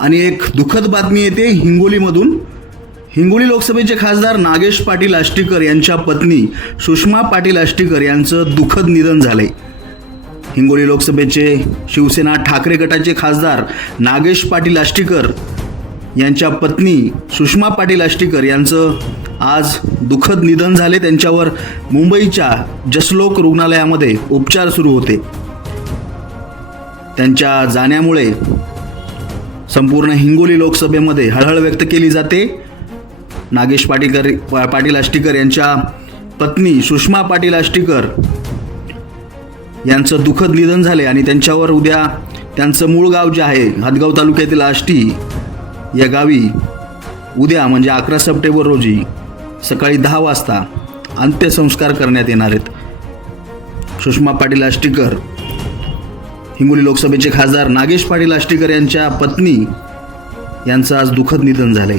आणि एक दुःखद बातमी येते हिंगोलीमधून. हिंगोली लोकसभेचे खासदार नागेश पाटील आष्टीकर यांच्या पत्नी सुषमा पाटील आष्टीकर यांचं दुःखद निधन झालंय. हिंगोली लोकसभेचे शिवसेना ठाकरे गटाचे खासदार नागेश पाटील आष्टीकर यांच्या पत्नी सुषमा पाटील आष्टीकर यांचं आज दुःखद निधन झाले त्यांच्यावर मुंबईच्या जसलोक रुग्णालयामध्ये उपचार सुरू होते. त्यांच्या जाण्यामुळे संपूर्ण हिंगोली लोकसभेमध्ये हळहळ व्यक्त केली जाते. नागेश पाटीकर पाटील आष्टीकर यांच्या पत्नी सुषमा पाटील आष्टीकर यांचं दुःखद निधन झाले आणि त्यांच्यावर उद्या त्यांचं मूळ गाव जे आहे हदगाव तालुक्यातील आष्टी या गावी उद्या म्हणजे अकरा सप्टेंबर रोजी सकाळी दहा वाजता अंत्यसंस्कार करण्यात येणार आहेत. सुषमा पाटील आष्टीकर हिंगोली लोकसभेचे खासदार नागेश पाटील आष्टीकर यांच्या पत्नी यांचं आज दुःखद निधन झालंय.